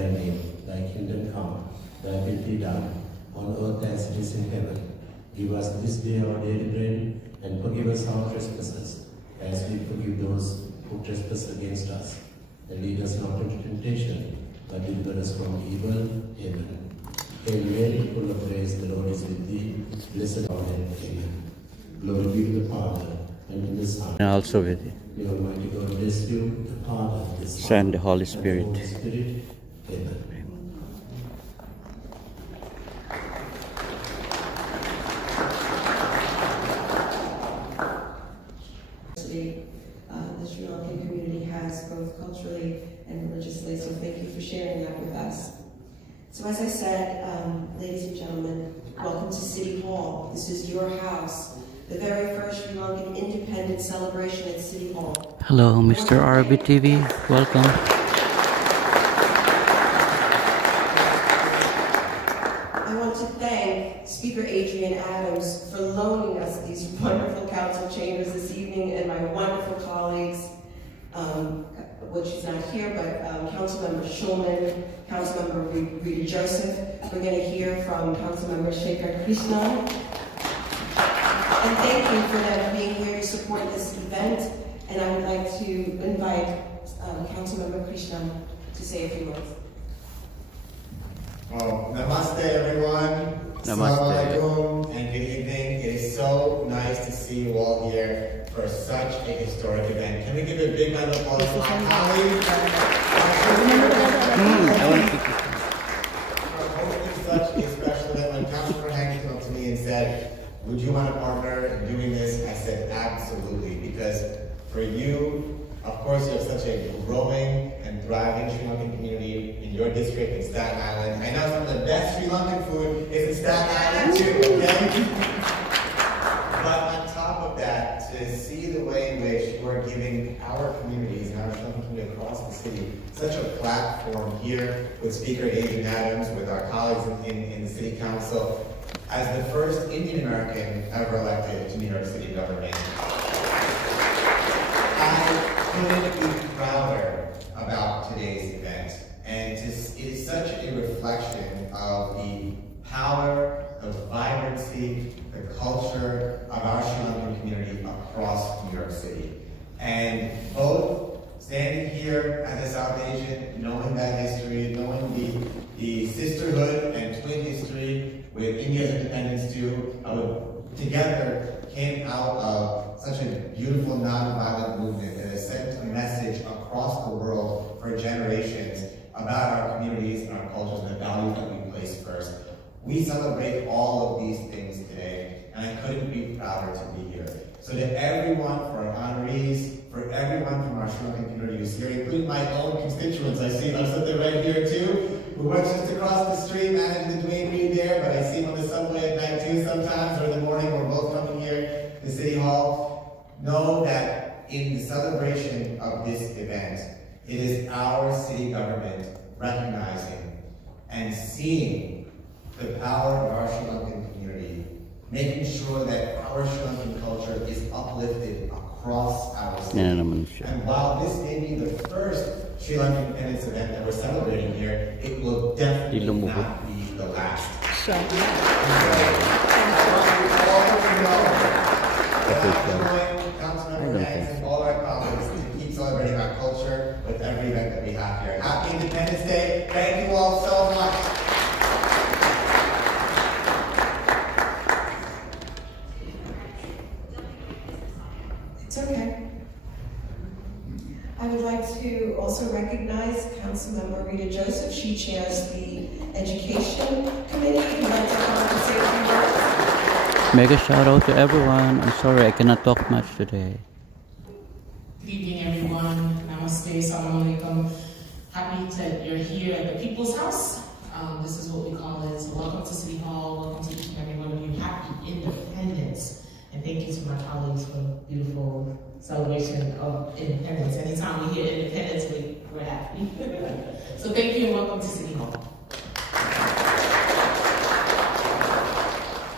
thy name, thy kingdom come, thy will be done, on earth as it is in heaven. Give us this day our daily bread, and forgive us our trespasses, as we forgive those who trespass against us. And lead us not into temptation, but deliver us from evil. Amen. Hail Mary, full of grace, the Lord is with thee. Blessed art thou. Amen. Glory be to the Father, and to the Son, And also with you. the Almighty God bless you, the Father, the Son, Send the Holy and Spirit. the Holy Spirit. Amen. The Sri Lankan community has both culturally and religiously, so thank you for sharing that with us. So as I said, ladies and gentlemen, welcome to City Hall. This is your house, the very first Sri Lankan independence celebration at City Hall. Hello, Mr. RBTV. Welcome. I want to thank Speaker Adrian Adams for loaning us these wonderful council chambers this evening, and my wonderful colleagues, well, she's not here, but Councilmember Schulman, Councilmember Rita Joseph. We're going to hear from Councilmember Shekhar Krishna. And thank you for them being here to support this event. And I would like to invite Councilmember Krishna to say a few words. Well, namaste everyone. Namaste. Assalamualaikum and good evening. It is so nice to see you all here for such a historic event. Can we give a big round of applause to my colleagues? For hosting such a special event. When Councilor Hank came up to me and said, would you want to partner in doing this? I said, absolutely, because for you, of course, you have such a growing and thriving Sri Lankan community in your district in Staten Island. I know some of the best Sri Lankan food is in Staten Island too, okay? But on top of that, to see the way in which you are giving our communities and our Sri Lankan community across the city such a platform here with Speaker Adrian Adams, with our colleagues in the City Council, as the first Indian American ever elected to New York City government. I couldn't be prouder about today's event, and it is such a reflection of the power, the vibrancy, the culture of our Sri Lankan community across New York City. And both standing here as a South Asian, knowing that history, knowing the sisterhood and twin history with India's independence too, together came out of such a beautiful nonviolent movement that has sent a message across the world for generations about our communities and our cultures and the values that we place first. We celebrate all of these things today, and I couldn't be prouder to be here. So to everyone, for our honorees, for everyone from our Sri Lankan community who's here, including my own constituents, I see them sitting right here too, who work just across the street, managing the Dwayne Reed there, but I see them on the subway at night too sometimes, or in the morning. We're both coming here to City Hall. Know that in the celebration of this event, it is our city government recognizing and seeing the power of our Sri Lankan community, making sure that our Sri Lankan culture is uplifted across our city. And while this may be the first Sri Lankan independence event that we're celebrating here, it will definitely not be the last. And all our colleagues to keep celebrating our culture with every event that we have here. Happy Independence Day. Thank you all so much. It's okay. I would like to also recognize Councilmember Rita Joseph. She chairs the Education Committee. Would like to come and say a few words. Mega shout out to everyone. I'm sorry I cannot talk much today. Good evening, everyone. Namaste, Assalamualaikum. Happy that you're here at the People's House. This is what we call it. So welcome to City Hall. Welcome to each and every one of you. Happy Independence. And thank you to my colleagues for the beautiful celebration of independence. Anytime we hear independence, we're happy. So thank you and welcome to City Hall.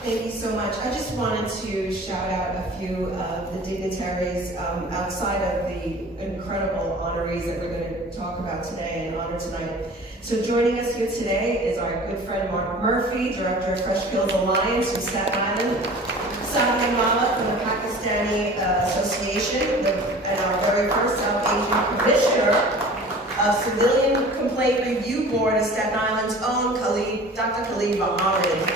Thank you so so much. I just wanted to shout out a few of the dignitaries outside of the incredible honorees that we're going to talk about today and honor tonight. So joining us here today is our good friend Mark Murphy, Director of Fresh Fields Alliance from Staten Island, Sami Mala from the Pakistani Association, and our very first South Asian Commissioner of Civilian Complaint Review Board of Staten Island's own Dr. Khalid Mohammed.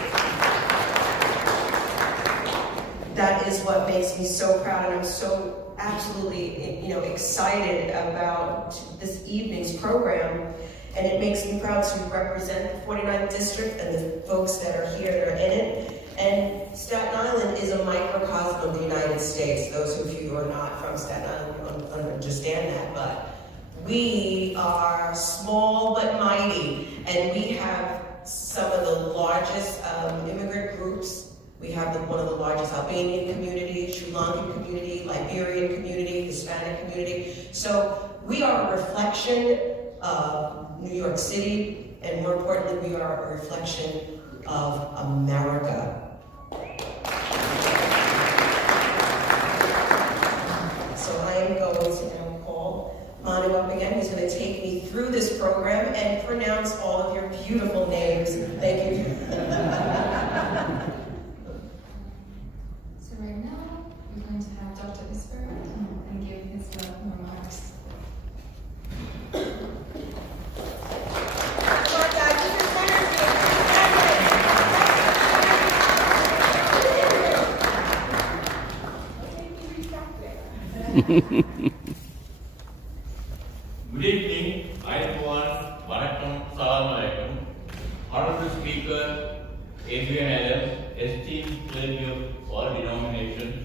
That is what makes me so proud, and I'm so absolutely, excited about this evening's program. And it makes me proud to represent the 49th District and the folks that are here that are in it. And Staten Island is a microcosm of the United States. Those of you who are not from Staten Island don't understand that, but we are small but mighty, and we have some of the largest immigrant groups. We have one of the largest Albanian communities, Sri Lankan community, Liberian community, Hispanic community. So we are a reflection of New York City, and more importantly, we are a reflection of America. So I am going to now call Manu up again, who's going to take me through this program and pronounce all of your beautiful names. Thank you. So right now, we're going to have Dr. Isper and give his remarks. Good evening, everyone. Vanakkam, Assalamu alaikum. Honorable Speaker, Adrian Adams, esteemed clergy of all denominations,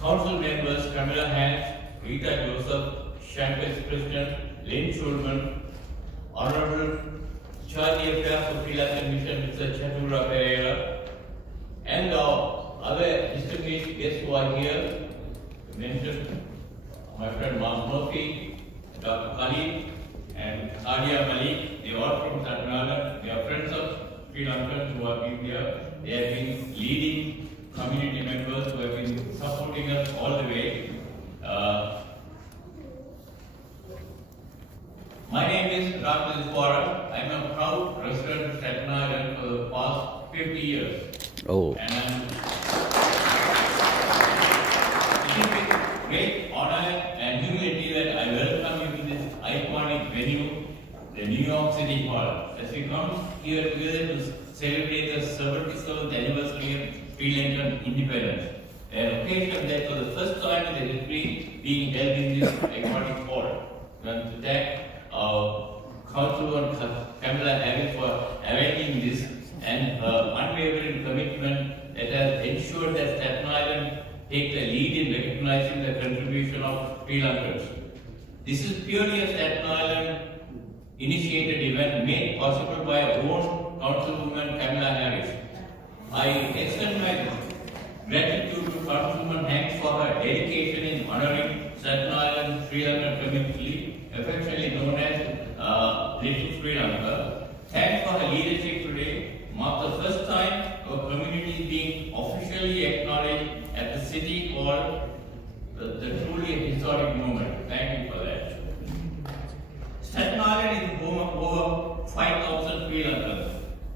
Council members Camilla Hans, Rita Joseph, Champers President, Lynn Schulman, Honorable Charge Affairs of Sri Lankan Mission, Mr. Chatura Pereira, and other distinguished guests who are here, mentioned my friend Mark Murphy, Dr. Khalid, and Sadia Malik. They are all from Staten Island. They are friends of Sri Lankans who have been here. They have been leading community members who have been supporting us all the way. My name is Dr. Iswara. I am a proud resident of Staten Island for the past 50 years. Oh. And it is with great honor and humility that I welcome you to this iconic venue, the New York City Hall, as we come here together to celebrate the 77th anniversary of Sri Lankan independence, an occasion that for the first time in the history being held in this iconic hall. I want to thank Councilwoman Kamala Harris for arranging this and her unwavering commitment that has ensured that Staten Island take the lead in recognizing the contribution of Sri Lankans. This is purely a Staten Island initiated event made possible by our own Councilwoman Kamala Harris. I extend my gratitude to Councilwoman Hanks for her dedication in honoring Staten Island Sri Lankan community, affectionately known as Little Sri Lanka. Thanks for her leadership today. Mark the first time our community is being officially acknowledged at the City Hall, the truly historic moment. Thank you for that. Staten Island is the home of over 5,000 Sri Lankans,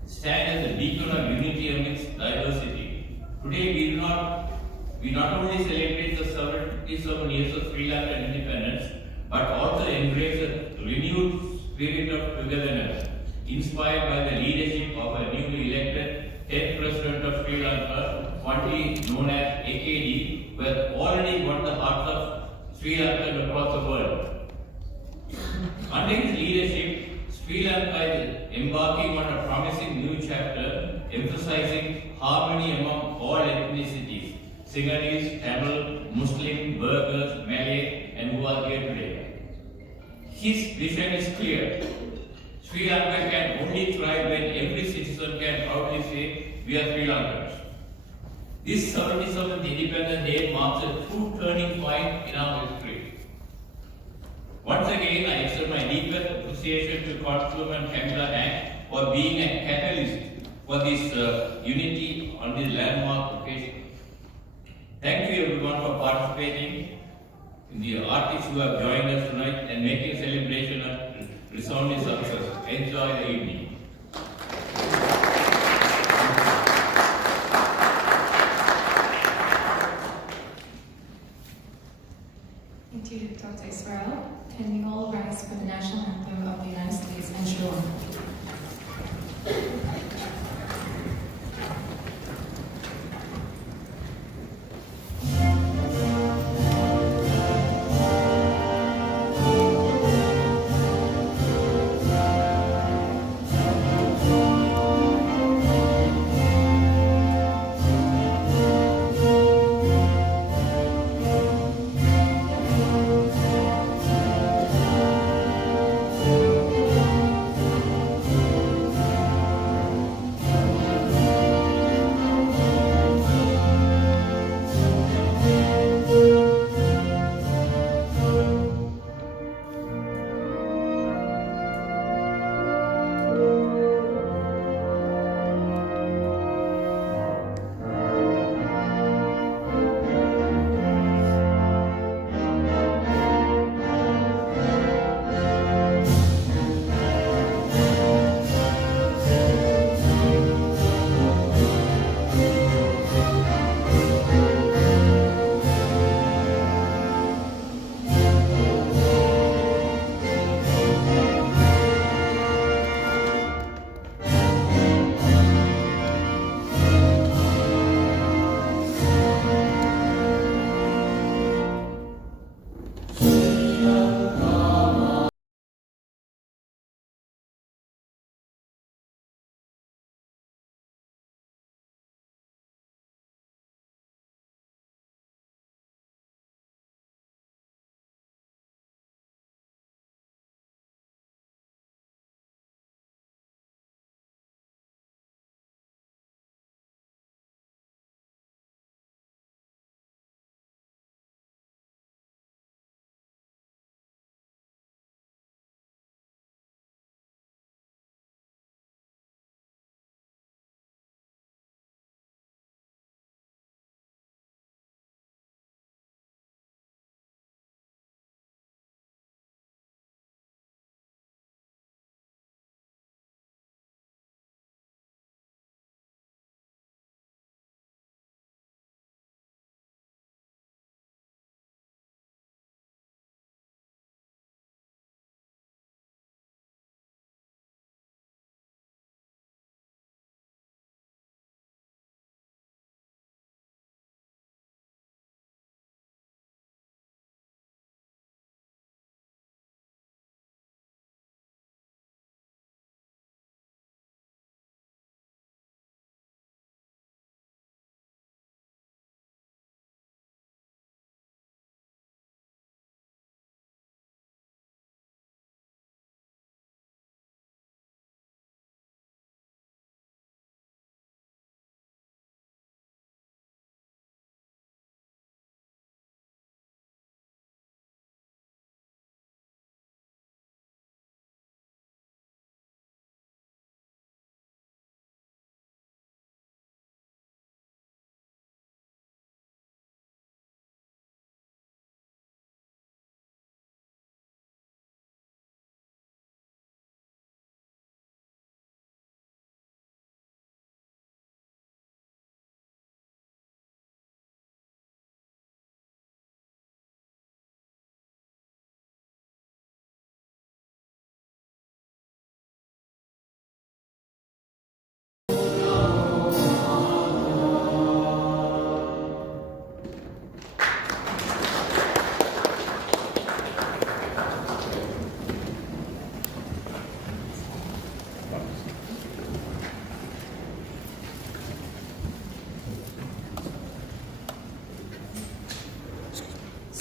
stand as a beacon of unity amidst diversity. Today we not only celebrate the 77 years of Sri Lankan independence, but also embrace a renewed spirit of togetherness, inspired by the leadership of a newly elected 10th President of Sri Lanka, fondly known as AKD, who has already won the hearts of Sri Lankans across the world. Under his leadership, Sri Lanka is embarking on a promising new chapter, emphasizing harmony among all ethnicities, Sinhalese, Tamil, Muslim, Burghers, Malay, and who are here today. His vision is clear. Sri Lanka can only thrive when every citizen can proudly say, we are Sri Lankans. This 77th Independence Day marks a true turning point in our history. Once again, I extend my deepest appreciation to Councilwoman Kamala Harris for being a catalyst for this unity on this landmark occasion. Thank you everyone for participating, the artists who have joined us tonight and making celebration a resounding success. Enjoy the evening. Thank you, Dr. Israel. Can we all rise for the national anthem of the United States and Shalom?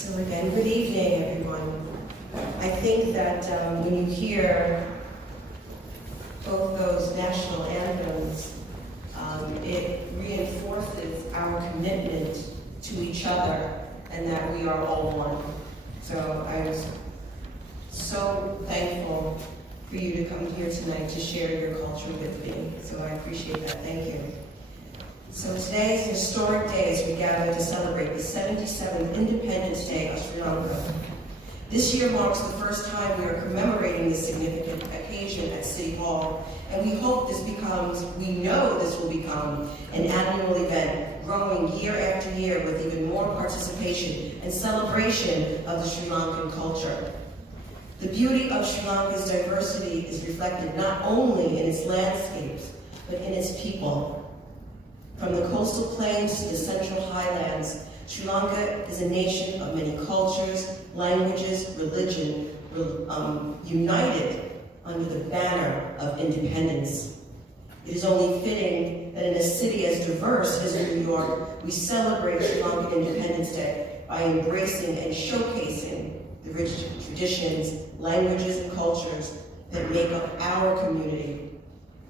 So again, good evening, everyone. I think that when you hear both those national anthems, it reinforces our commitment to each other and that we are all one. So I was so thankful for you to come here tonight to share your culture with me. So I appreciate that. Thank you. So today is an historic day as we gather to celebrate the 77th Independence Day of Sri Lanka. This year marks the first time we are commemorating this significant occasion at City Hall, and we hope we know this will become an annual event, growing year after year with even more participation and celebration of the Sri Lankan culture. The beauty of Sri Lanka's diversity is reflected not only in its landscapes, but in its people. From the coastal plains to the central highlands, Sri Lanka is a nation of many cultures, languages, religion, united under the banner of independence. It is only fitting that in a city as diverse as New York, we celebrate Sri Lankan Independence Day by embracing and showcasing the rich traditions, languages, and cultures that make up our community.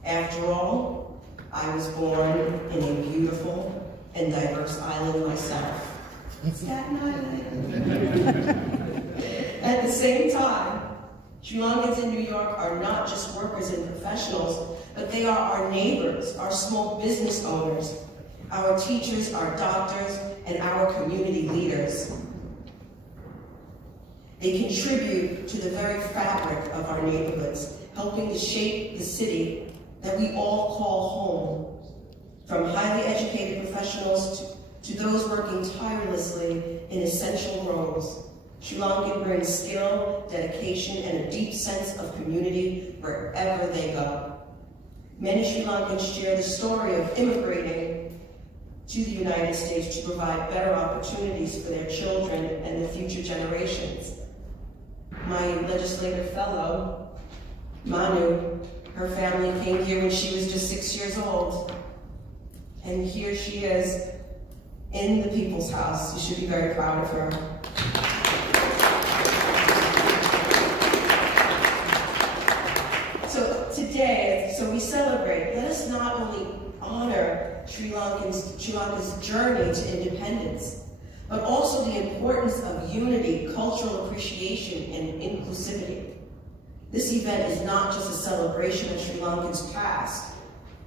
After all, I was born in a beautiful and diverse island myself, Staten Island. At the same time, Sri Lankans in New York are not just workers and professionals, but they are our neighbors, our small business owners, our teachers, our doctors, and our community leaders. They contribute to the very fabric of our neighborhoods, helping to shape the city that we all call home. From highly educated professionals to those working tirelessly in essential roles, Sri Lankan brings skill, dedication, and a deep sense of community wherever they go. Many Sri Lankans share the story of immigrating to the United States to provide better opportunities for their children and the future generations. My legislative fellow, Manu, her family came here when she was just 6 years old. And here she is in the People's House. You should be very proud of her. So today, we celebrate, let us not only honor Sri Lanka's journey to independence, but also the importance of unity, cultural appreciation, and inclusivity. This event is not just a celebration of Sri Lanka's past,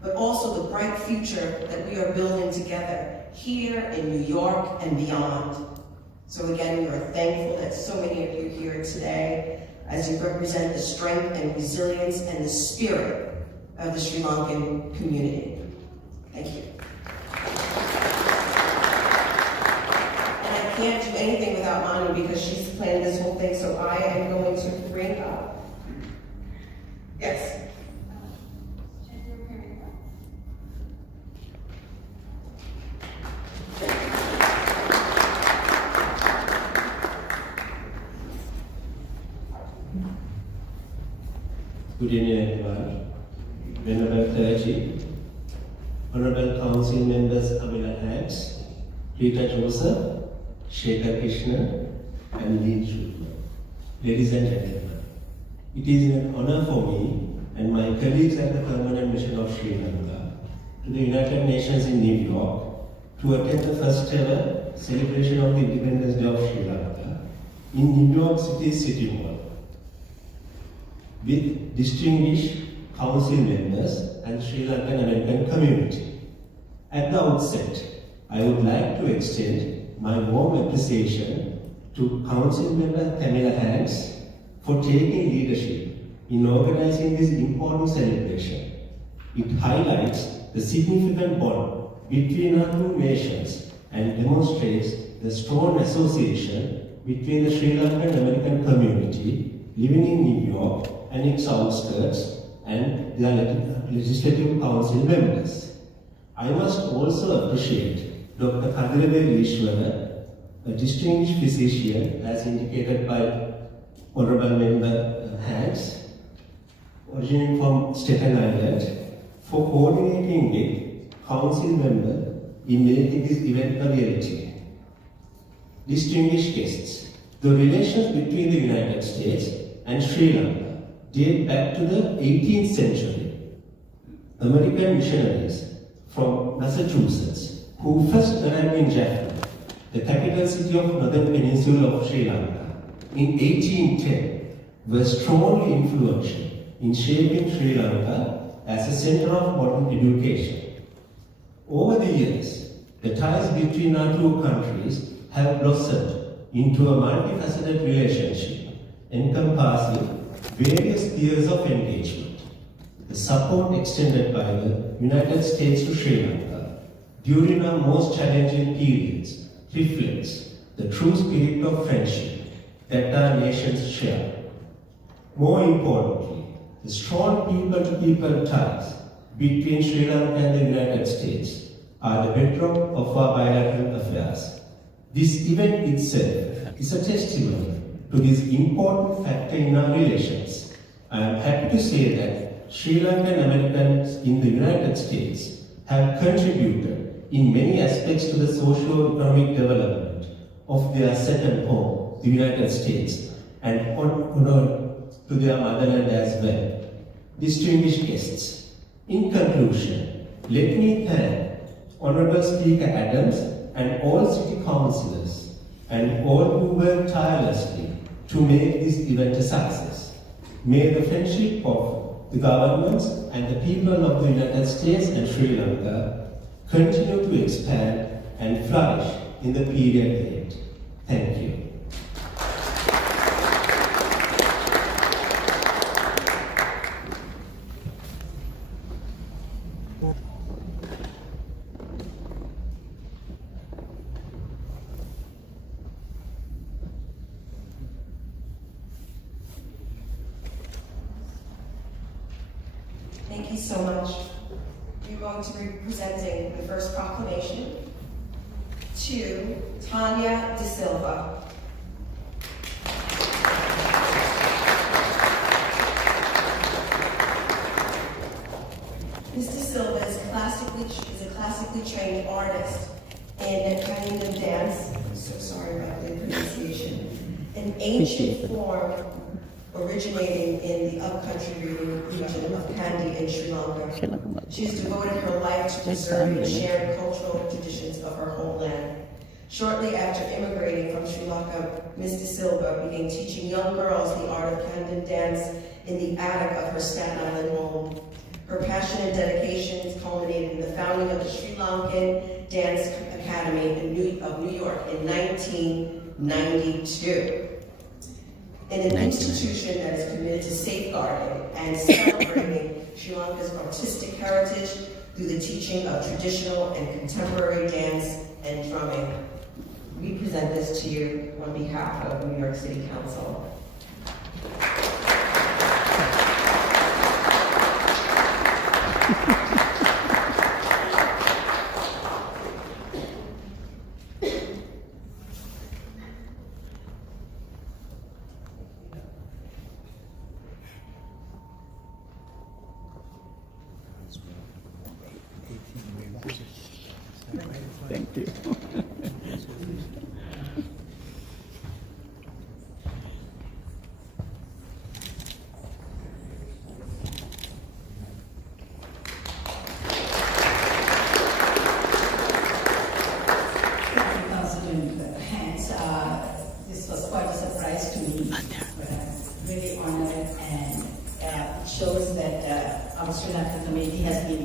but also the bright future that we are building together here in New York and beyond. So again, we are thankful that so many of you are here today as you represent the strength and resilience and the spirit of the Sri Lankan community. Thank you. And I can't do anything without Manu because she's planning this whole thing, so I am going to bring up. Yes. Good evening, everyone. Venerable clergy, Honorable Council members Amila Hanks, Rita Joseph, Shekhar Krishna, and Lee Shukla. Ladies and gentlemen, it is an honor for me and my colleagues at the Permanent Mission of Sri Lanka to the United Nations in New York to attend the first ever celebration of the Independence Day of Sri Lanka in New York City's City Hall, with distinguished council members and Sri Lankan American community. At the outset, I would like to extend my warm appreciation to Council Member Tamila Hanks for taking leadership in organizing this important celebration. It highlights the significant bond between our two nations and demonstrates the strong association between the Sri Lankan American community living in New York and its outskirts and their legislative council members. I must also appreciate Dr. Kadirabel Ishwara, a distinguished physician as indicated by Honorable Member Hanks, originating from Staten Island, for coordinating with council member in making this event a reality. Distinguished guests, the relations between the United States and Sri Lanka date back to the 18th century. American missionaries from Massachusetts, who first arrived in Jaffna, the capital city of northern peninsula of Sri Lanka, in 1810, were strongly influential in shaping Sri Lanka as a center of modern education. Over the years, the ties between our two countries have blossomed into a multifaceted relationship encompassing various spheres of engagement. The support extended by the United States to Sri Lanka during our most challenging periods reflects the true spirit of friendship that our nations share. More importantly, the strong people-to-people ties between Sri Lanka and the United States are the bedrock of our bilateral affairs. This event itself is a testimony to this important factor in our relations. I am happy to say that Sri Lankan Americans in the United States have contributed in many aspects to the socio-economic development of their second home, the United States, and to their motherland as well. Distinguished guests, in conclusion, let me thank Honorable Speaker Adams and all city councillors and all who worked tirelessly to make this event a success. May the friendship of the governments and the people of the United States and Sri Lanka continue to expand and flourish in the period ahead. Thank you. Thank you so much. You're going to be presenting the first proclamation to Tanya De Silva. Ms. De Silva is a classically trained artist in Kingdom dance. I'm so sorry about the pronunciation. An ancient form originating in the upcountry region of Kandy in Sri Lanka. She's devoted her life to preserving and sharing cultural traditions of her homeland. Shortly after immigrating from Sri Lanka, Ms. De Silva began teaching young girls the art of Kandy dance in the attic of her Staten Island home. Her passion and dedication culminated in the founding of the Sri Lankan Dance Academy of New York in 1992. An institution that is committed to safeguarding and celebrating Sri Lanka's artistic heritage through the teaching of traditional and contemporary dance and drumming. We present this to you on behalf of New York City Council. Thank you. This was quite a surprise to me. Really honored, and it shows that our Sri Lankan community has been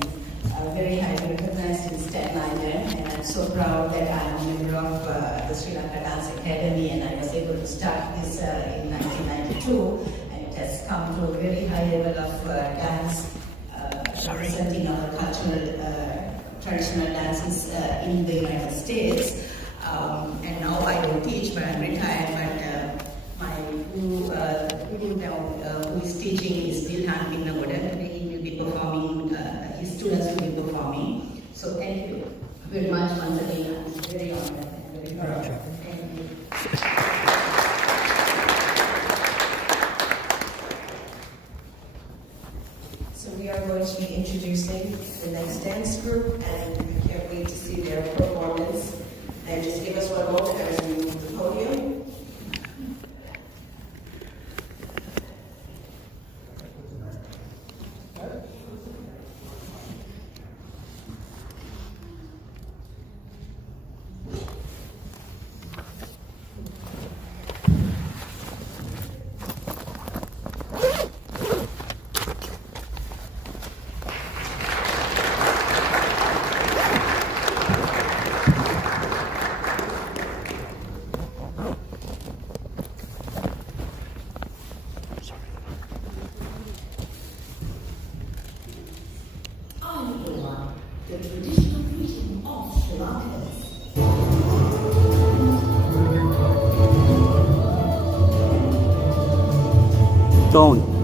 very highly recognized in Staten Island, and I'm so proud that I'm a member of the Sri Lanka Dance Academy, and I was able to start this in 1992, and it has come to a very high level of dance, representing our cultural, traditional dances in the United States. And now I don't teach, but I'm retired, but my guru now, who is teaching is still handling the modern. He will be performing, his students will be performing. So thank you very much once again. I'm very honored and very proud. Thank you. So we are going to be introducing the next dance group, and I can't wait to see their performance. And just give us one moment as we move to the podium. stone.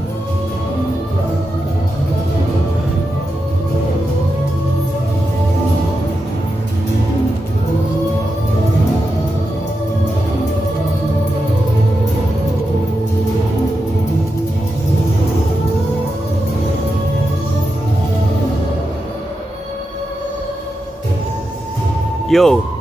Yo.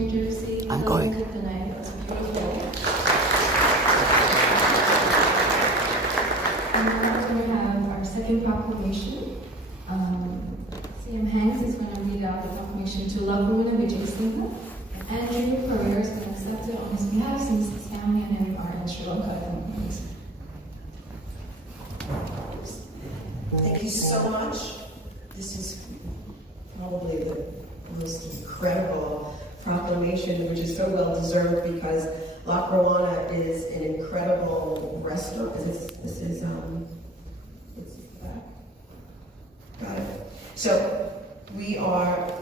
New Jersey. I'm going. Tonight. It's beautiful. And now we have our second proclamation. CM Hanks is going to read out the proclamation to Laguna Vijay Singh. And Andrew Pereira is going to accept it on his behalf since his family and him are in Sri Lanka. Thank you so much. This is probably the most incredible proclamation, which is so well deserved because La Caruana is an incredible restaurant. Got it. So we are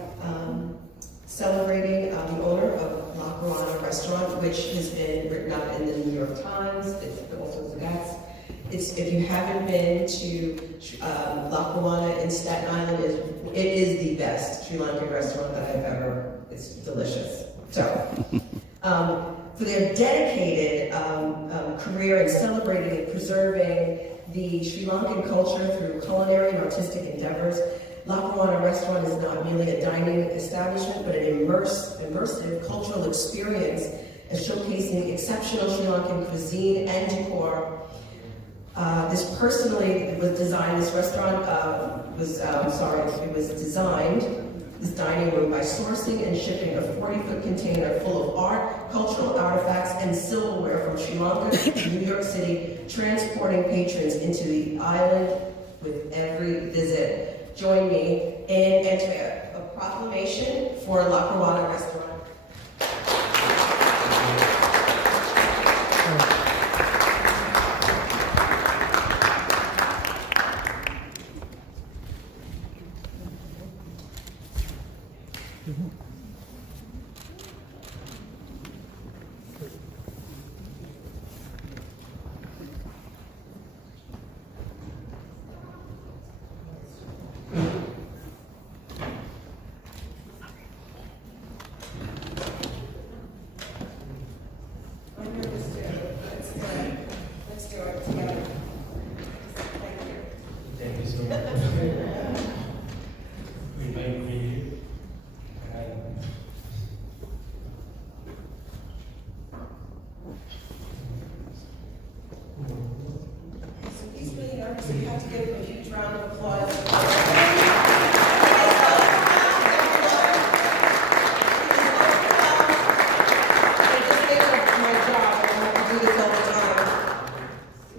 celebrating the owner of La Caruana restaurant, which has been written up in the New York Times. It's also the Gats. If you haven't been to La Caruana in Staten Island, it is the best Sri Lankan restaurant that I've ever. It's delicious. So, for their dedicated career in celebrating and preserving the Sri Lankan culture through culinary and artistic endeavors, La Caruana restaurant is not merely a dining establishment, but an immersive cultural experience, showcasing exceptional Sri Lankan cuisine and decor. This restaurant was designed, this dining room, by sourcing and shipping a 40-foot container full of art, cultural artifacts, and silverware from Sri Lanka to New York City, transporting patrons into the island with every visit. Join me in entering a proclamation for La Caruana restaurant. So you have to give him a huge round of applause.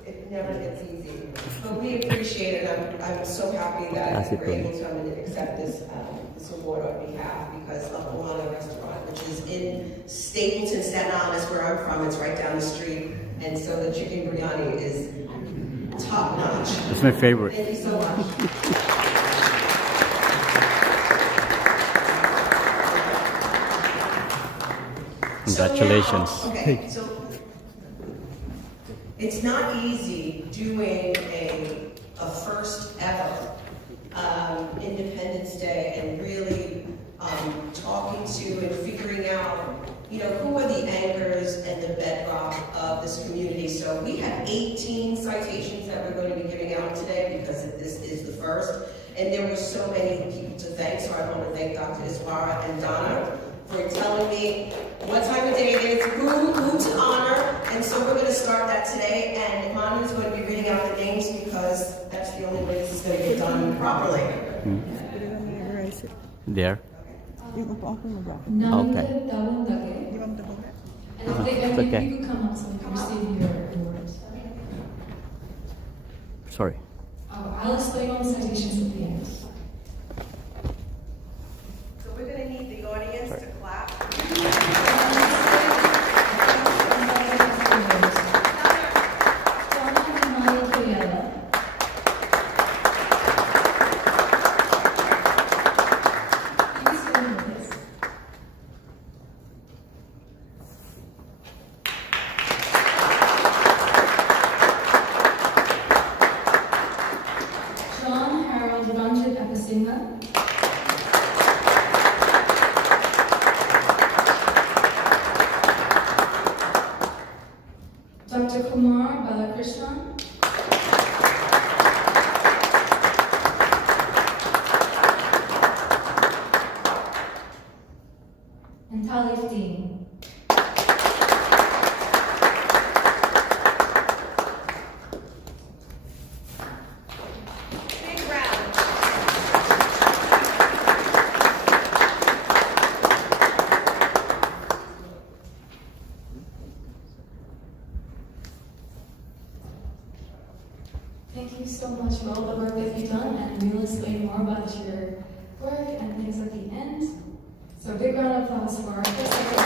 It never gets easy. But we appreciate it. I'm so happy that we're able to come in and accept this award on behalf, because La Caruana restaurant, which is in Stapleton, Staten Island, is where I'm from. It's right down the street. And so the chicken biryani is top notch. It's my favorite. Thank you so much. Congratulations. Okay, so it's not easy doing a first ever Independence Day and really talking to and figuring out, who are the anchors and the bedrock of this community. So we have 18 citations that we're going to be giving out today because this is the first. And there were so many people to thank, so I want to thank Dr. Iswara and Donna for telling me what time of day it is, who to honor. And so we're going to start that today. And Manu is going to be reading out the names because that's the only way this is going to get done properly. There. Okay. And if okay. you could come up so we can receive your words. Sorry. I'll explain all the citations at the end. So we're going to need the audience to clap. Dean. Big round. Thank you so much for all the work that you've done, and we'll explain more about your work and things at the end. So a big round of applause for our first speaker.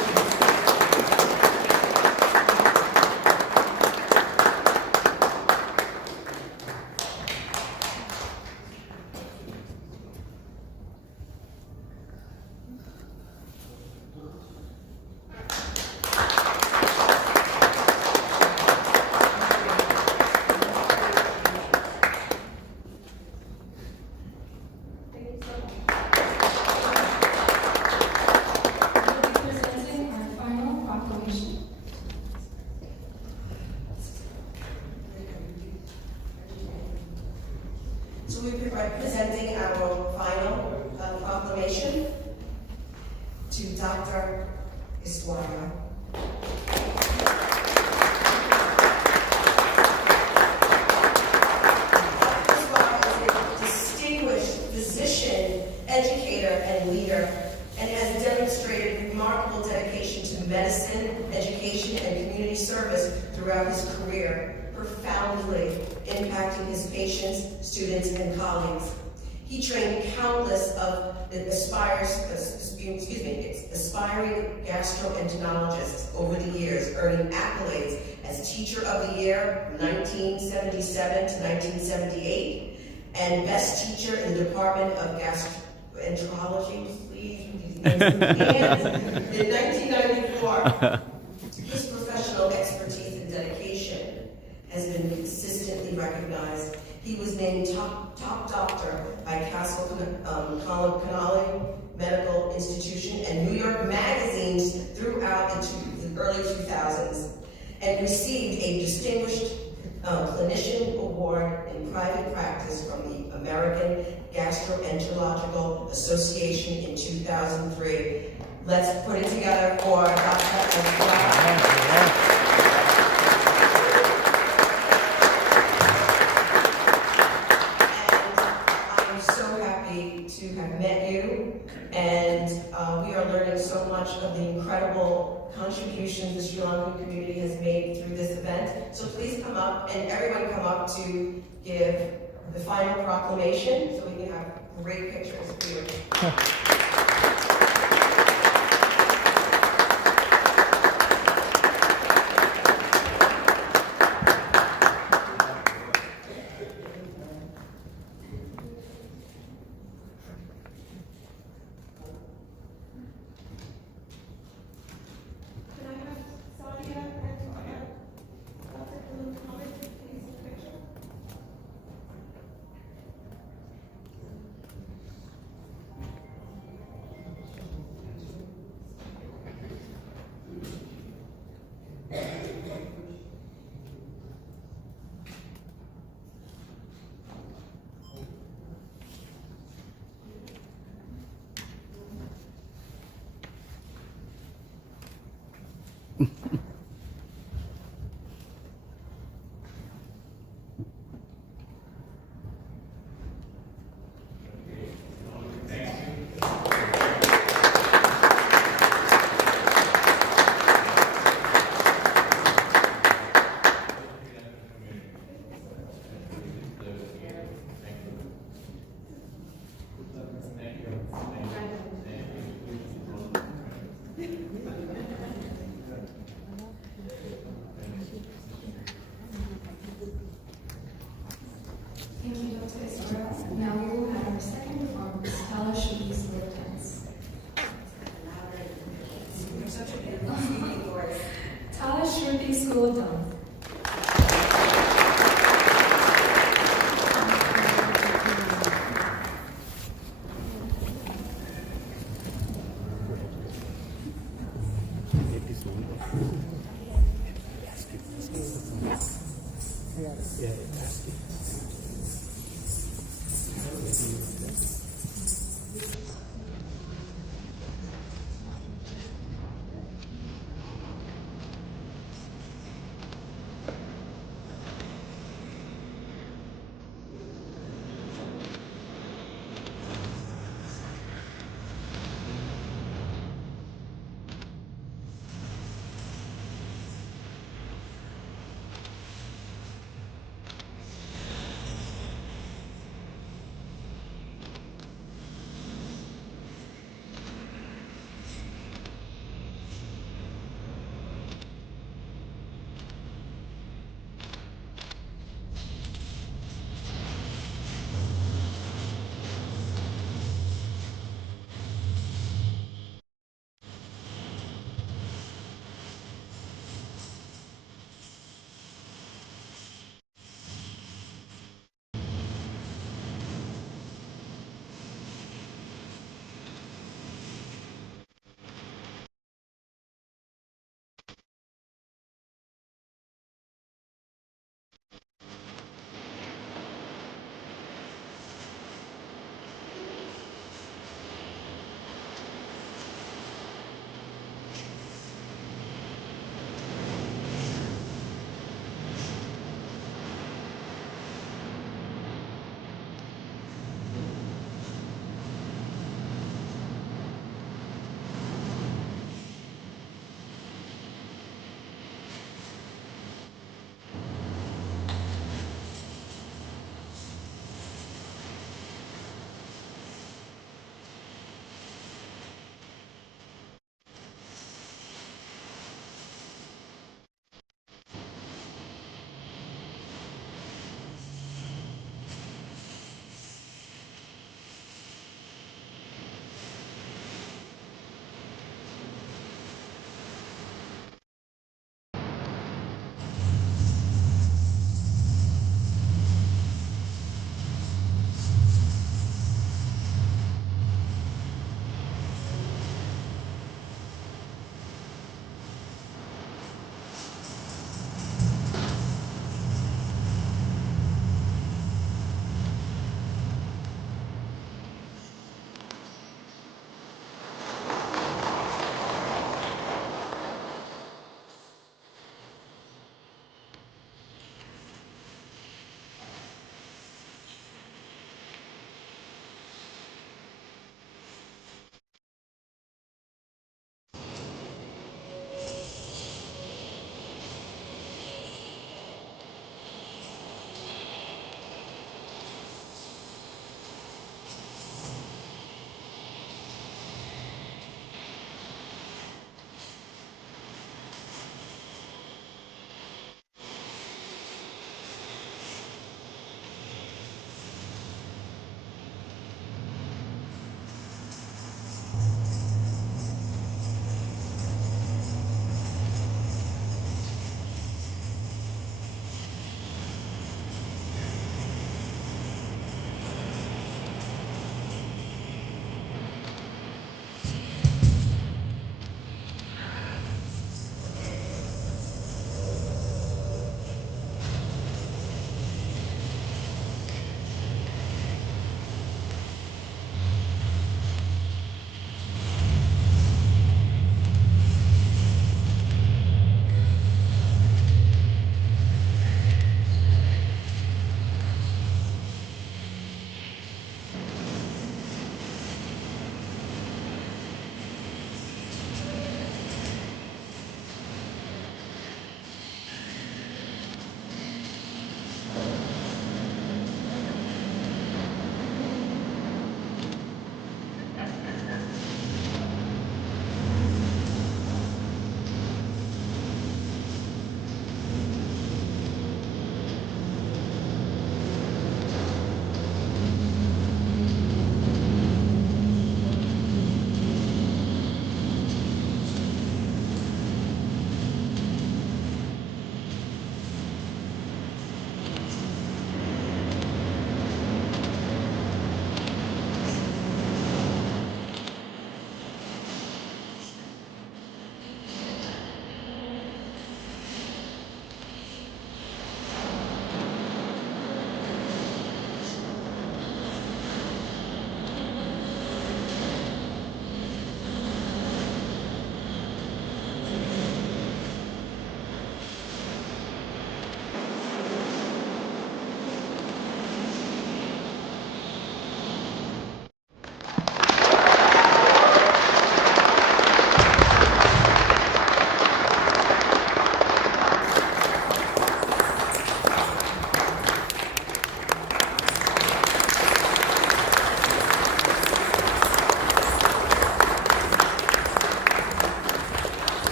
So we'll be presenting our final proclamation to Dr. Iswara. Dr. Iswara is a distinguished physician, educator, and leader, and has demonstrated remarkable dedication to medicine, education, and community service throughout his career, profoundly impacting his patients, students, and colleagues. He trained countless of aspiring gastroenterologists over the years, earning accolades as Teacher of the Year from 1977 to 1978, and Best Teacher in the Department of Gastroenterology, in 1994. His professional expertise and dedication has been consistently recognized. He was named top doctor by Castle Connolly Medical Institution and New York magazines throughout the early 2000s, and received a distinguished clinician award in private practice from the American Gastroenterological Association in 2003. Let's put it together for Dr. Iswara. To have met you, and we are learning so much of the incredible contributions the Sri Lankan community has made through this event. So please come up, and everyone come up to give the final proclamation so we can have great pictures of you. Now we will have our second performance, Tala Shruti School of Dance. Tala Shruti School of Dance.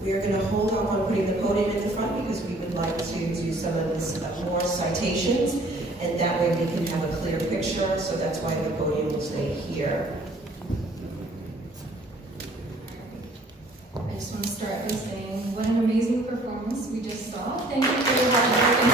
We are going to hold off on putting the podium in the front because we would like to do some of this more citations, and that way we can have a clear picture, so that's why the podium will stay here. I just want to start by saying what an amazing performance we just saw. Thank you for your hard work and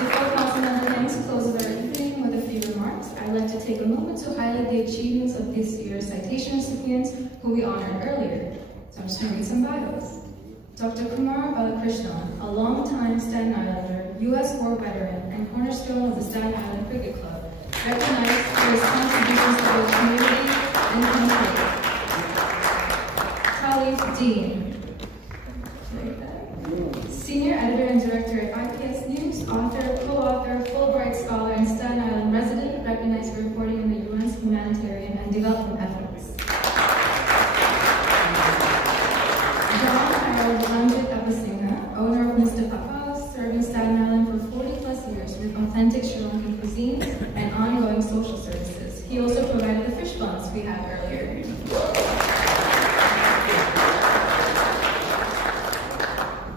Before Councilmember Hanks closes our evening with a few remarks, I'd like to take a moment to highlight the achievements of this year's citation recipients who we honored earlier. So I'm just going to read some bios. Dr. Kumar Balakrishnan, a longtime Staten Islander, U.S. War veteran, and cornerstone of the Staten Island Cricket Club, recognized for his contributions to the community and country. Khalif Dean, Senior Editor and Director at IPS News, author, co-author, Fulbright Scholar, and Staten Island resident, recognized for reporting on the UN's humanitarian and development efforts. John Harold Ranjit Abasingha, owner of Mr. Papa's, serving Staten Island for 40-plus years with authentic Sri Lankan cuisine and ongoing social services. He also provided the fish buns we had earlier.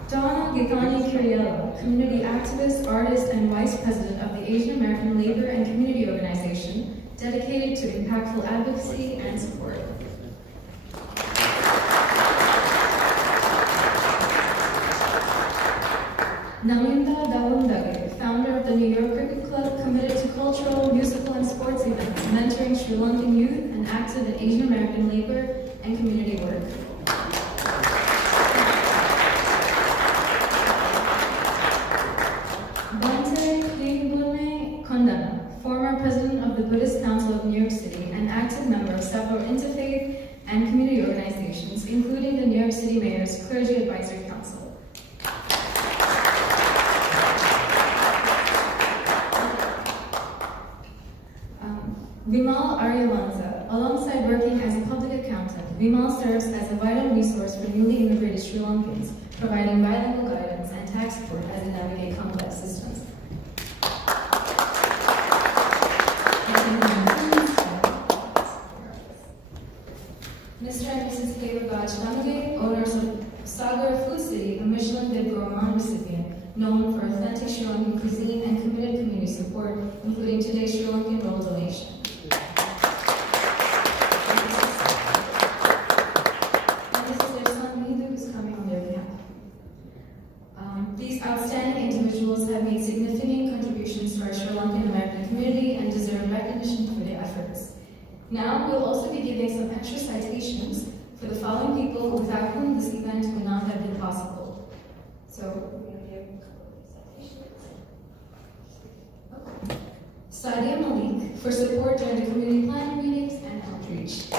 Donna Gigani Kiriello, community activist, artist, and vice president of the Asian American Labor and Community Organization, dedicated to impactful advocacy and support. Nalinda Davundage, founder of the New York Cricket Club, committed to cultural, musical, and sports events, mentoring Sri Lankan youth, and active in Asian American labor and community work. Bhante Klingburne Kondana, former president of the Buddhist Council of New York City and active member of several interfaith and community organizations, including the New York City Mayor's Clergy Advisory Council. Vimal Aryavanza, alongside working as a public accountant, Vimal serves as a vital resource for newly immigrated Sri Lankans, providing bilingual guidance and tax support as they navigate complex systems. Mr. and Mrs. Devaraj Namage, owners of Sagar Food City, a Michelin Bib Gourmand recipient, known for authentic Sri Lankan cuisine and committed community support, including today's Sri Lankan roll donation. These outstanding individuals have made significant contributions to our Sri Lankan American community and deserve recognition for their efforts. Now, we'll also be giving some extra citations for the following people without whom this event would not have been possible. So, we're going to give a couple of citations. Sadia Malik for support during the community planning meetings and outreach.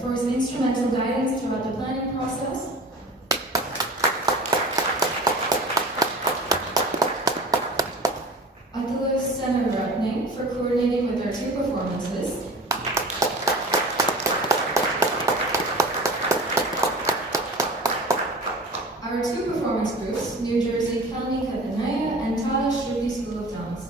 For his instrumental guidance throughout the planning process. Atula Senaratne for coordinating with our two performances. Our two performance groups, New Jersey Kelni Katanaya and Tata Shruti School of Dance.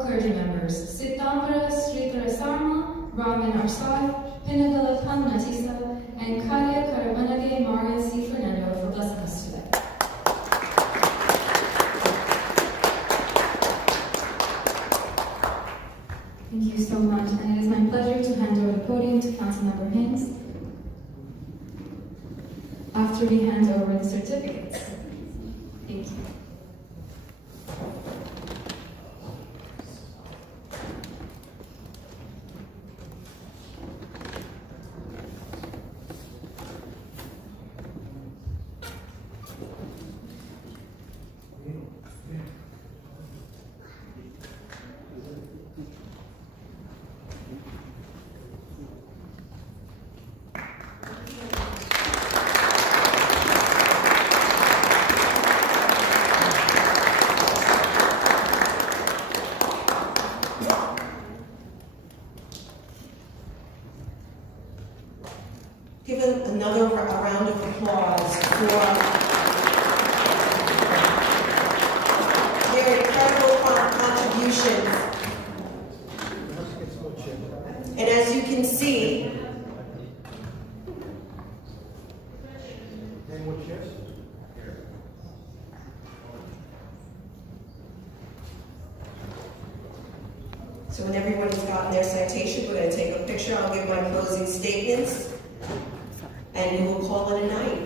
Clergy members, Sitambra Sridhara Sarma, Raman Arsad, Pinagala Natisa, and Karya Karavanage Maria C. Fernando for blessing us today. Thank you so much, and it is my pleasure to hand over the podium to Councilmember Hanks after we hand over the certificates. Thank you. for their incredible contributions. And as you can see, so when everyone has gotten their citation, we're going to take a picture. I'll give my closing statements, and we will call it a night.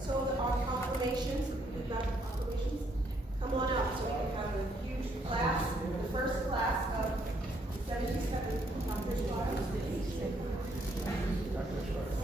So our proclamations, we've got proclamations. Come on up so we can have a huge class, the first class of 77 Dr. Schwartz.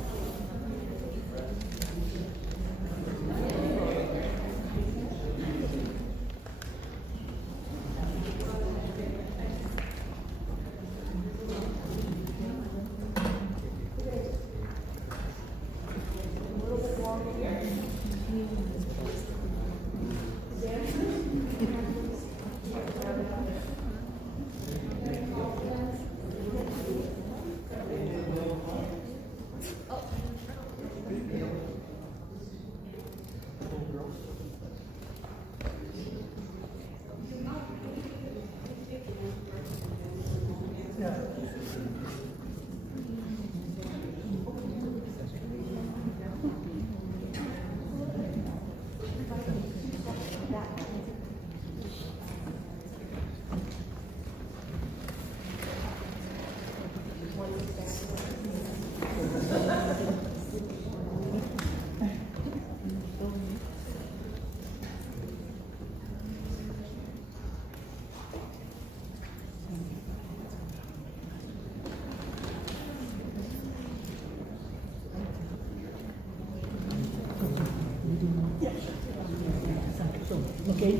Okay.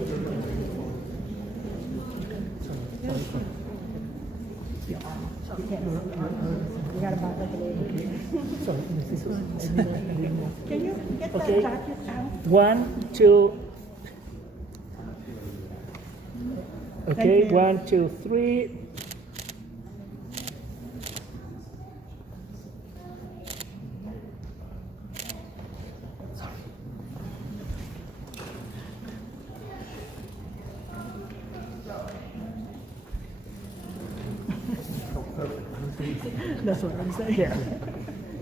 You got about like a lady. Sorry, this one. Can you get that jacket out? 1, 2. Okay, 1, 2, 3. That's what I'm saying. Yeah.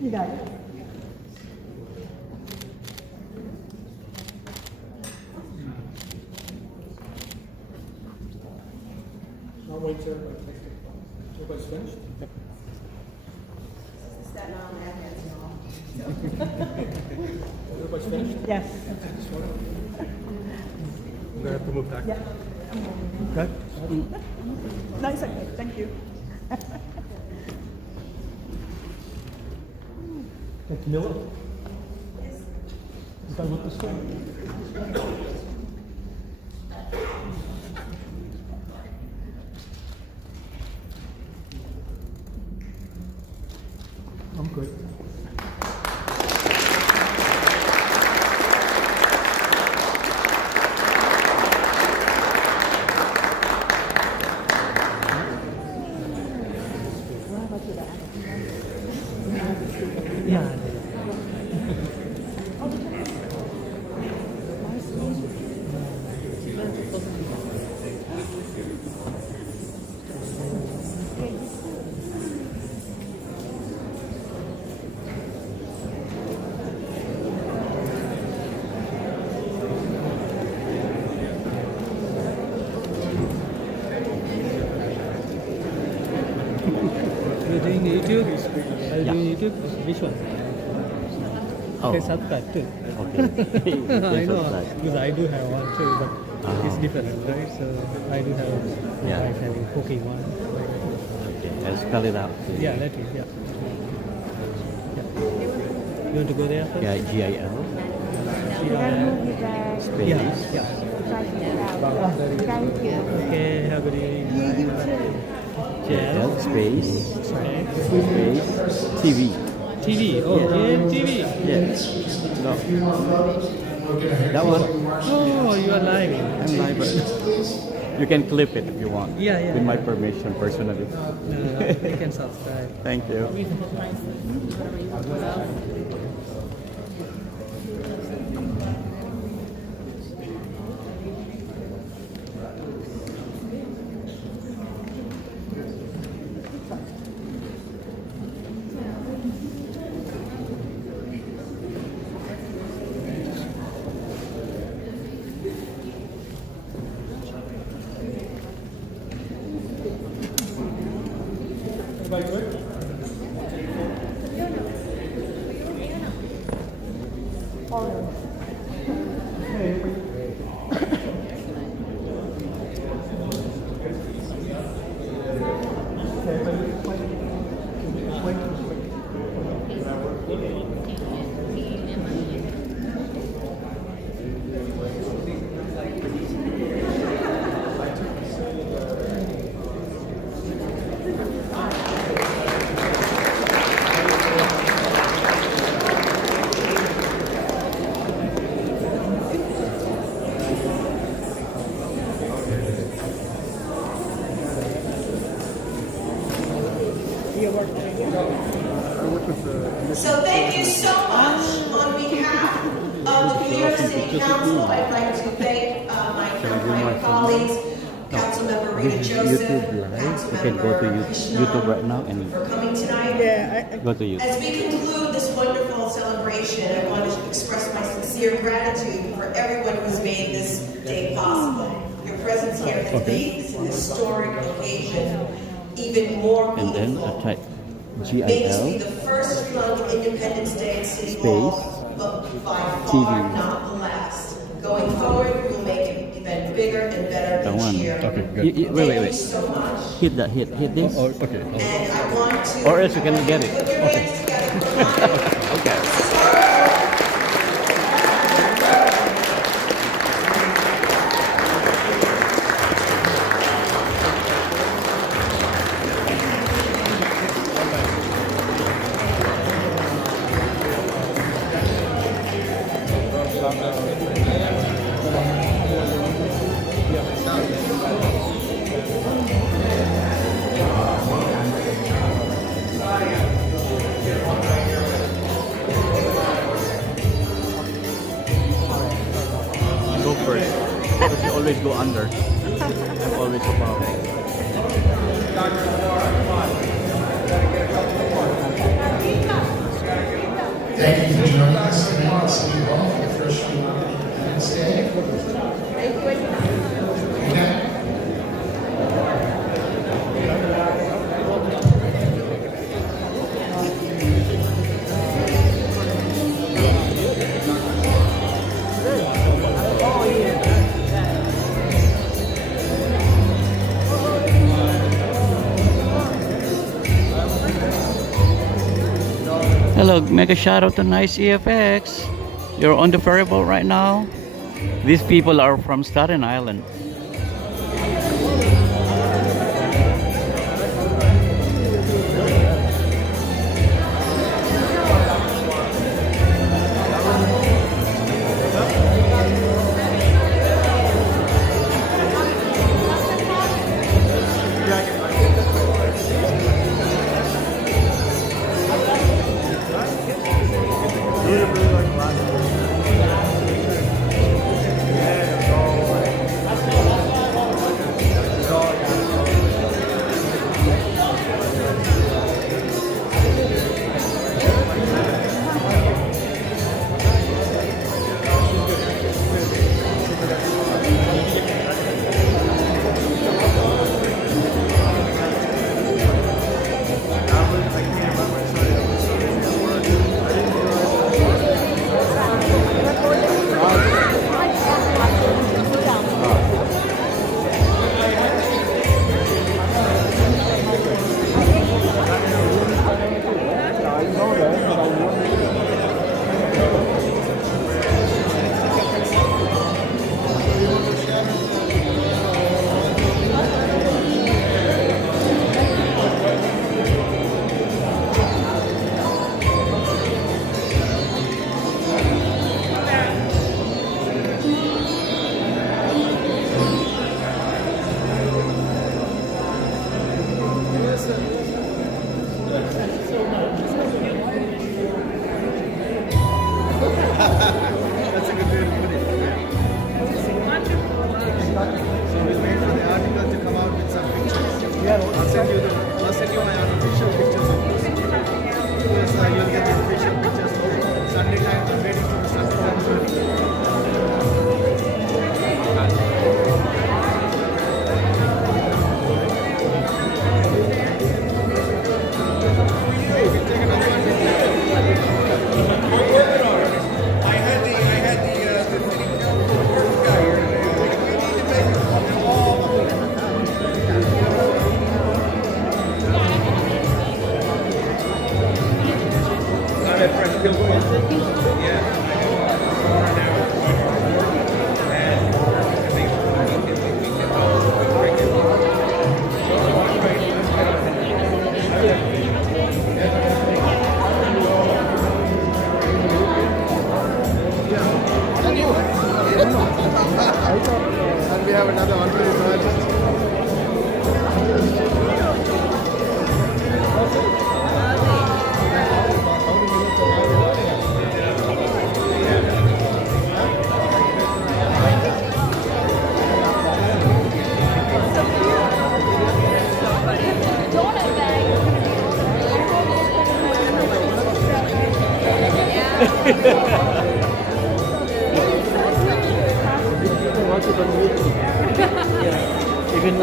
You got it. I'll wait till everybody's finished. Staten Island Airheads, y'all. Everybody's finished? Yes. I'm gonna have to move back. Yeah. Okay? No, it's okay. Thank you. Hey, Camilla? You gotta look this way. I'm good. Yeah. doing YouTube? Are you Yeah. doing YouTube? Which one? Oh, Okay, subscribe too. okay. I know, Subscribe. because I do have one too, but it's Uh-huh. different, right? So I do have Yeah. my wife having cooking one. Okay, I'll spell it out. Yeah, let me, yeah. You want to go there first? Yeah, GIL space. Yeah, yeah. Thank you. Okay, have a good evening. GIL space Okay. space TV. TV, oh, yeah, TV. Yes. No. That one. Oh, you are live. I'm live. But you can clip it if you want. Yeah, yeah. With my permission, personally. You can subscribe. Thank you. So thank you so much. On behalf of the New York City Council, I'd like to thank my colleagues, Councilmember Rita Joseph, YouTube Live. You can go to YouTube right now and for coming tonight. go to YouTube. As we conclude this wonderful celebration, I want to express my sincere gratitude for everyone who's made this day possible. Your presence here has made this historic occasion even more And then meaningful. type May this be GIL the first Sri Lankan Independence Day at City Space Hall, but by TV. far not the last. Going forward, we will make it even bigger and better that each one. year. Wait, Thank wait, you wait. so much. Hit that. Hit this. Okay. And I want to... Or else you can get it. Put your hands together for my... Okay. Go first. Because you always go under. I'm always above. Thank you for joining us tonight at City Hall for the first Sri Lankan Independence Day. Okay. Hello, make a shout out to Nice EFX. You're on the ferry boat right now. These people are from Staten Island.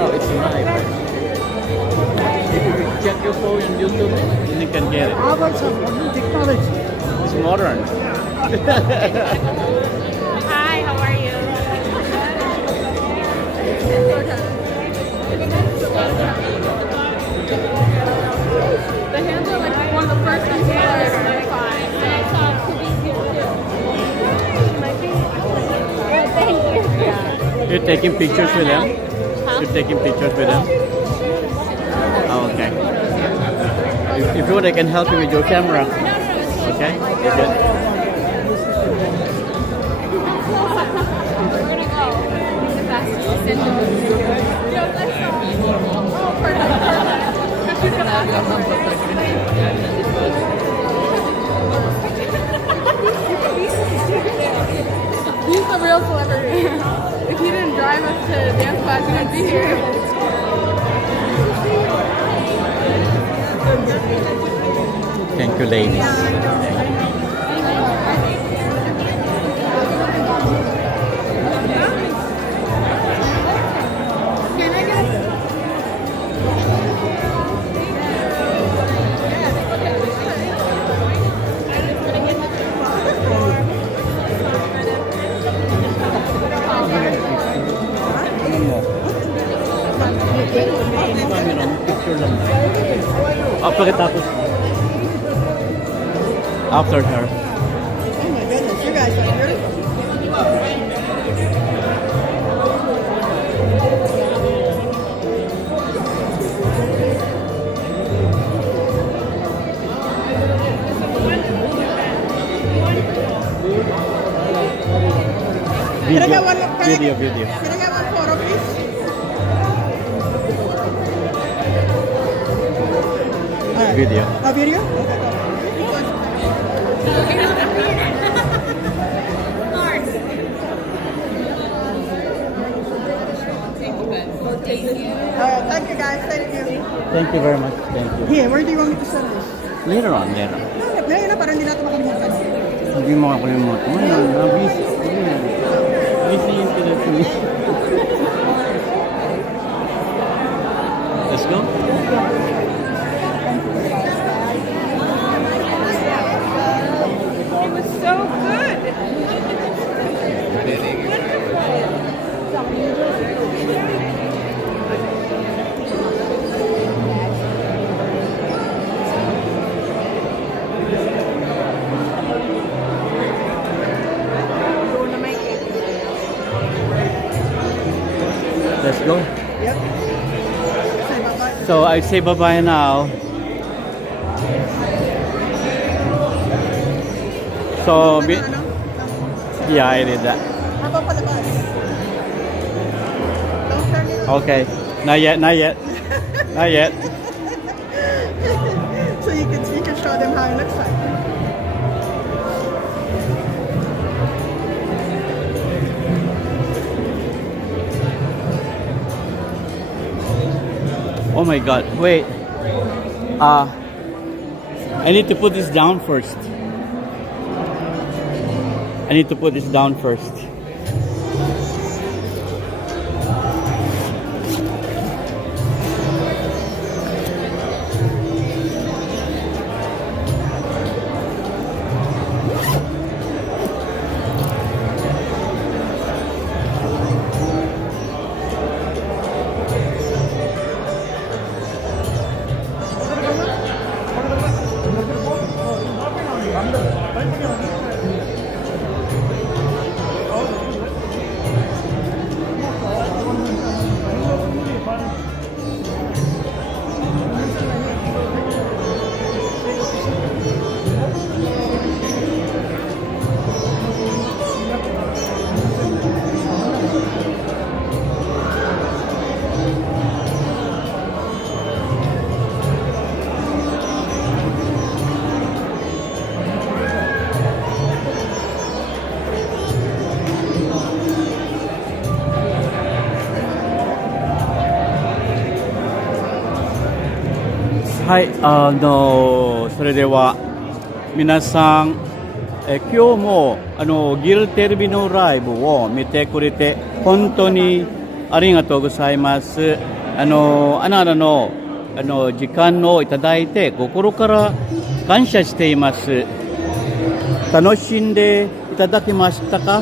Oh, it's live. If you check your phone on YouTube, then you can get it. Hours of modern technology. It's modern. Hi, how are you? The hands are like one of the first things that I find. And I saw Kubi's here too. Thank you. Yeah. You're taking pictures with them? Huh? You're taking pictures with them? Oh, okay. If you want, I can help you with your camera. Okay? You're good. We're gonna go. The fastest send them. Yes, I saw. Oh, perfect. She's gonna ask us for it. He's the real celebrity. If he didn't drive us to dance class, he wouldn't be here. Thank you, ladies. Can I get Picture lang. Pagkatapos. After her. Oh my goodness, you guys are beautiful. Video, Can I get one more? video. Can I get one photo, please? Video. A video? Alright, thank you guys, thank you. Thank you very much. Thank you. Here, where do you want me to send this? Later on, later. Ngayon na, para hindi natin makalimutan. Hindi mo makakalimutan. Ngayon, busy. Busy yung Philippines. Let's go. It was so good. Let's go. Yep. Say bye-bye. So I say bye-bye now. So, yeah, I did that. Habang palabas. Don't turn it on. Okay. Not yet, not yet. Not yet. So you can show them how it looks like. Oh my god, wait. I need to put this down first. I need to put this down first. Hi, それでは皆さん、今日もギルテレビのライブを見てくれて本当にありがとうございます。時間をいただいて心から感謝しています。楽しんでいただけましたか？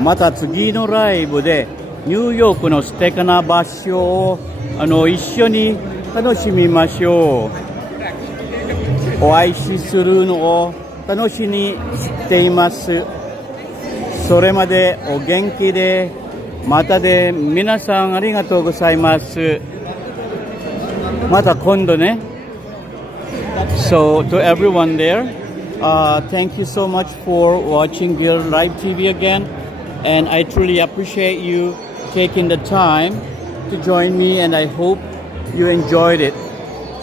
また次のライブでニューヨークの素敵な場所を一緒に楽しみましょう。お会いするのを楽しみにしています。それまでお元気で、またで皆さんありがとうございます。また今度ね。So to everyone there, thank you so much for watching your live TV again, and I truly appreciate you taking the time to join me, and I hope you enjoyed it.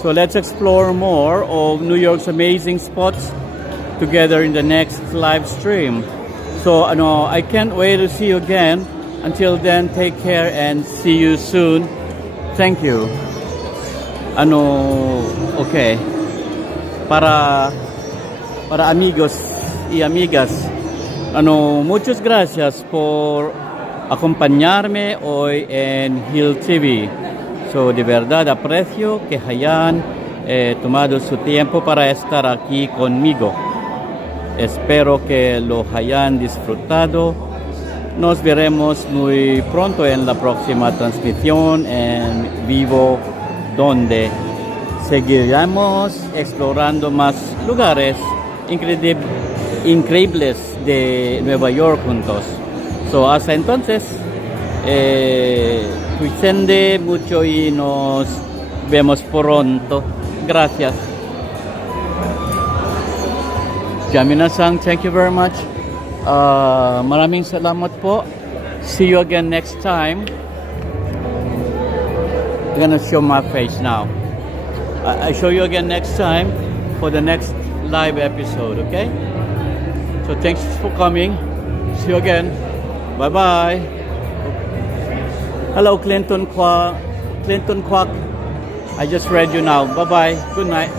So let's explore more of New York's amazing spots together in the next live stream. So I can't wait to see you again. Until then, take care and see you soon. Thank you. Okay. Para amigos y amigas, muchas gracias por acompañarme hoy en Hill TV. So, de verdad aprecio que hayan tomado su tiempo para estar aquí conmigo. Espero que lo hayan disfrutado. Nos veremos muy pronto en la próxima transmisión en vivo, donde seguiremos explorando más lugares increíbles de Nueva York juntos. So, hasta entonces, cuídense mucho y nos vemos pronto. Gracias. Jaminasan, thank you very much. Maraming salamat po. See you again next time. I'm gonna show my face now. I show you again next time for the next live episode, okay? So thanks for coming. See you again. Bye-bye. Hello, Clinton Kwok. I just read you now. Bye-bye. Good night.